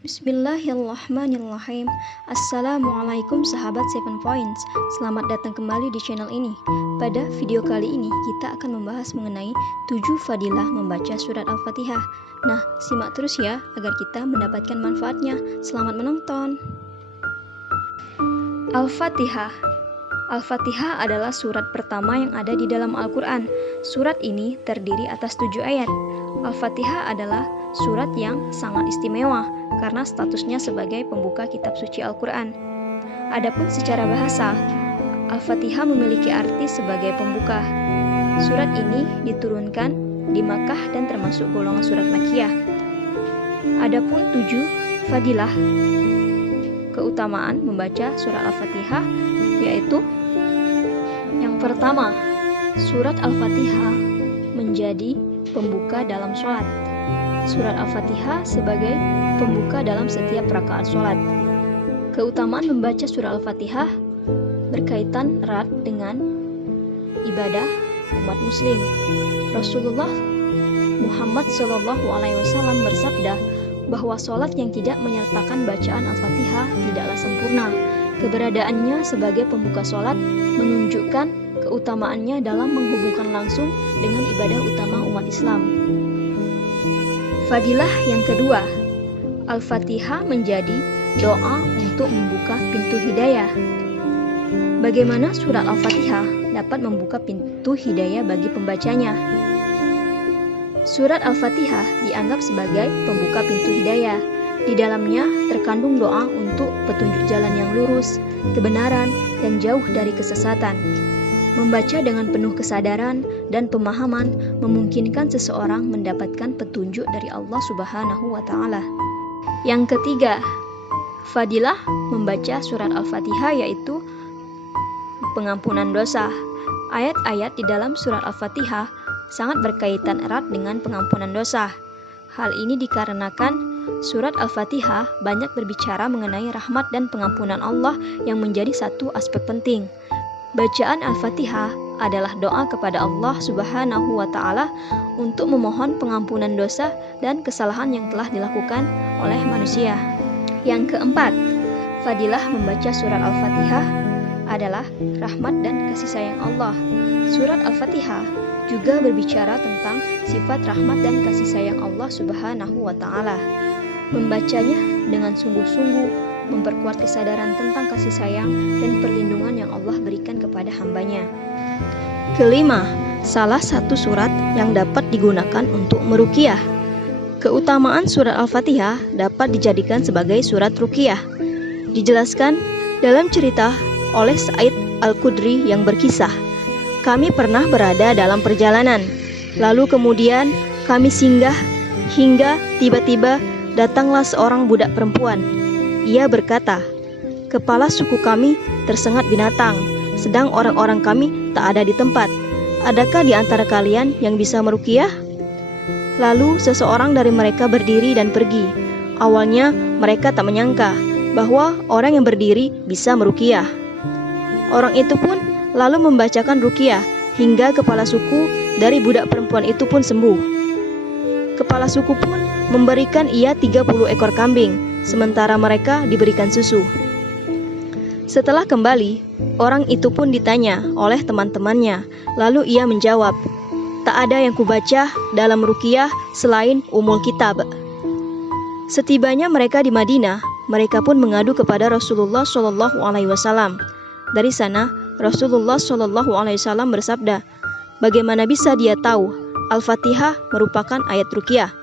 Bismillahirrahmanirrahim. Assalamualaikum sahabat 7 Points. Selamat datang kembali di channel ini. Pada video kali ini kita akan membahas mengenai 7 fadilah membaca surat Al-Fatihah. Nah, simak terus ya agar kita mendapatkan manfaatnya. Selamat menonton. Al-Fatihah. Al-Fatihah adalah surat pertama yang ada di dalam Al-Quran. Surat ini terdiri atas 7 ayat. Al-Fatihah adalah surat yang sangat istimewa karena statusnya sebagai pembuka kitab suci Al-Quran. Adapun secara bahasa, Al-Fatihah memiliki arti sebagai pembuka. Surat ini diturunkan di Makkah dan termasuk golongan surat Makkiyah. Adapun 7 fadilah keutamaan membaca surat Al-Fatihah yaitu: yang pertama, surat Al-Fatihah menjadi pembuka dalam sholat. Surat Al-Fatihah sebagai pembuka dalam setiap rakaat sholat. Keutamaan membaca surat Al-Fatihah berkaitan erat dengan ibadah umat muslim. Rasulullah Muhammad SAW bersabda bahwa sholat yang tidak menyertakan bacaan Al-Fatihah tidaklah sempurna. Keberadaannya sebagai pembuka sholat menunjukkan keutamaannya dalam menghubungkan langsung dengan ibadah utama umat Islam. Fadilah yang kedua, Al-Fatihah menjadi doa untuk membuka pintu hidayah. Bagaimana surat Al-Fatihah dapat membuka pintu hidayah bagi pembacanya? Surat Al-Fatihah dianggap sebagai pembuka pintu hidayah. Di dalamnya terkandung doa untuk petunjuk jalan yang lurus, kebenaran, dan jauh dari kesesatan. Membaca dengan penuh kesadaran dan pemahaman memungkinkan seseorang mendapatkan petunjuk dari Allah Subhanahu wa Ta'ala. Yang ketiga, fadilah membaca surat Al-Fatihah yaitu pengampunan dosa. Ayat-ayat di dalam surat Al-Fatihah sangat berkaitan erat dengan pengampunan dosa. Hal ini dikarenakan surat Al-Fatihah banyak berbicara mengenai rahmat dan pengampunan Allah yang menjadi satu aspek penting. Bacaan Al-Fatihah adalah doa kepada Allah Subhanahu wa Ta'ala untuk memohon pengampunan dosa dan kesalahan yang telah dilakukan oleh manusia. Yang keempat, fadilah membaca surat Al-Fatihah adalah rahmat dan kasih sayang Allah. Surat Al-Fatihah juga berbicara tentang sifat rahmat dan kasih sayang Allah Subhanahu wa Ta'ala. Membacanya dengan sungguh-sungguh memperkuat kesadaran tentang kasih sayang dan perlindungan yang Allah berikan kepada hambanya. Kelima, salah satu surat yang dapat digunakan untuk meruqyah. Keutamaan surat Al-Fatihah dapat dijadikan sebagai surat ruqyah. Dijelaskan dalam cerita oleh Sa'id Al-Khudri yang berkisah, kami pernah berada dalam perjalanan, lalu kemudian kami singgah hingga tiba-tiba datanglah seorang budak perempuan. Ia berkata, kepala suku kami tersengat binatang, sedang orang-orang kami tak ada di tempat. Adakah di antara kalian yang bisa meruqyah? Lalu seseorang dari mereka berdiri dan pergi. Awalnya mereka tak menyangka bahwa orang yang berdiri bisa meruqyah. Orang itu pun lalu membacakan ruqyah hingga kepala suku dari budak perempuan itu pun sembuh. Kepala suku pun memberikan ia 30 ekor kambing, sementara mereka diberikan susu. Setelah kembali, orang itu pun ditanya oleh teman-temannya, lalu ia menjawab, tak ada yang kubaca dalam ruqyah selain Ummul Kitab. Setibanya mereka di Madinah, mereka pun mengadu kepada Rasulullah SAW. Dari sana, Rasulullah SAW bersabda, bagaimana bisa dia tahu Al-Fatihah merupakan ayat ruqyah?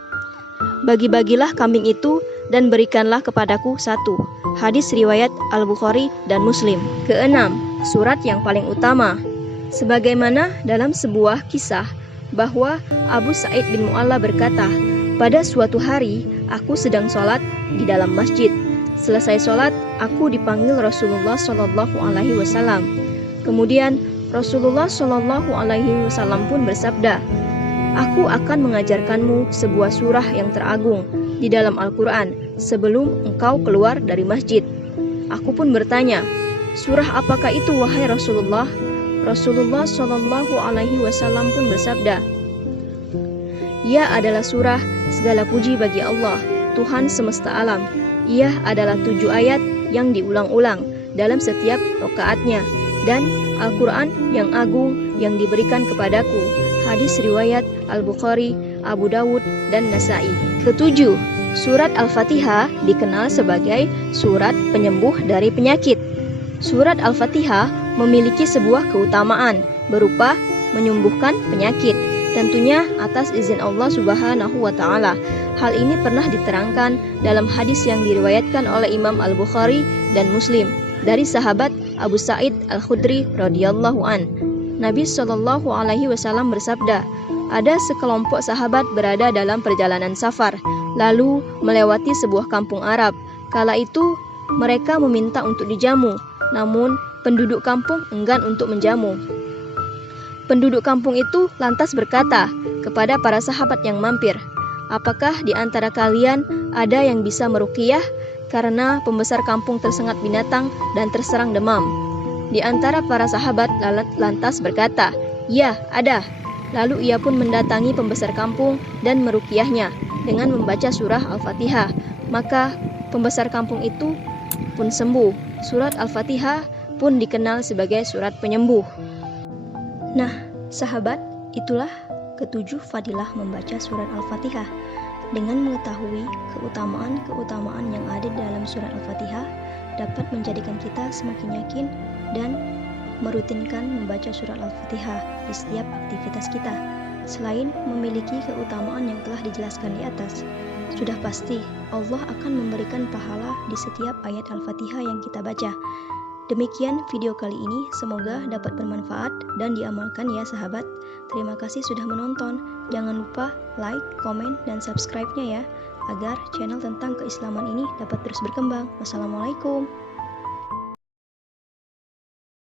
Bagi-bagilah kambing itu dan berikanlah kepadaku satu. Hadis riwayat Al-Bukhari dan Muslim. Keenam, surat yang paling utama. Sebagaimana dalam sebuah kisah bahwa Abu Sa'id bin Mu'alla berkata, pada suatu hari aku sedang sholat di dalam masjid. Selesai sholat, aku dipanggil Rasulullah SAW. Kemudian Rasulullah SAW pun bersabda, aku akan mengajarkanmu sebuah surah yang teragung di dalam Al-Quran sebelum engkau keluar dari masjid. Aku pun bertanya, surah apakah itu wahai Rasulullah? Rasulullah SAW pun bersabda, ia adalah surah segala puji bagi Allah, Tuhan semesta alam. Ia adalah 7 ayat yang diulang-ulang dalam setiap rakaatnya, dan Al-Quran yang agung yang diberikan kepadaku. Hadis riwayat Al-Bukhari, Abu Dawud, dan Nasai. Ketujuh, surat Al-Fatihah dikenal sebagai surat penyembuh dari penyakit. Surat Al-Fatihah memiliki sebuah keutamaan berupa menyembuhkan penyakit, tentunya atas izin Allah Subhanahu wa Ta'ala. Hal ini pernah diterangkan dalam hadis yang diriwayatkan oleh Imam Al-Bukhari dan Muslim dari sahabat Abu Sa'id Al-Khudri radhiyallahu an. Nabi Shallallahu alaihi wasallam bersabda, ada sekelompok sahabat berada dalam perjalanan safar, lalu melewati sebuah kampung Arab. Kala itu mereka meminta untuk dijamu, namun penduduk kampung enggan untuk menjamu. Penduduk kampung itu lantas berkata kepada para sahabat yang mampir, apakah di antara kalian ada yang bisa meruqyah karena pembesar kampung tersengat binatang dan terserang demam? Di antara para sahabat lantas berkata, ya ada. Lalu ia pun mendatangi pembesar kampung dan meruqyahnya dengan membaca surah Al-Fatihah. Maka pembesar kampung itu pun sembuh. Surat Al-Fatihah pun dikenal sebagai surat penyembuh. Nah, sahabat, itulah ketujuh fadilah membaca surat Al-Fatihah. Dengan mengetahui keutamaan-keutamaan yang ada dalam surat Al-Fatihah dapat menjadikan kita semakin yakin dan merutinkan membaca surat Al-Fatihah di setiap aktivitas kita. Selain memiliki keutamaan yang telah dijelaskan di atas, sudah pasti Allah akan memberikan pahala di setiap ayat Al-Fatihah yang kita baca. Demikian video kali ini, semoga dapat bermanfaat dan diamalkan ya sahabat. Terima kasih sudah menonton. Jangan lupa like, komen, dan subscribe-nya ya, agar channel tentang keislaman ini dapat terus berkembang. Wassalamualaikum.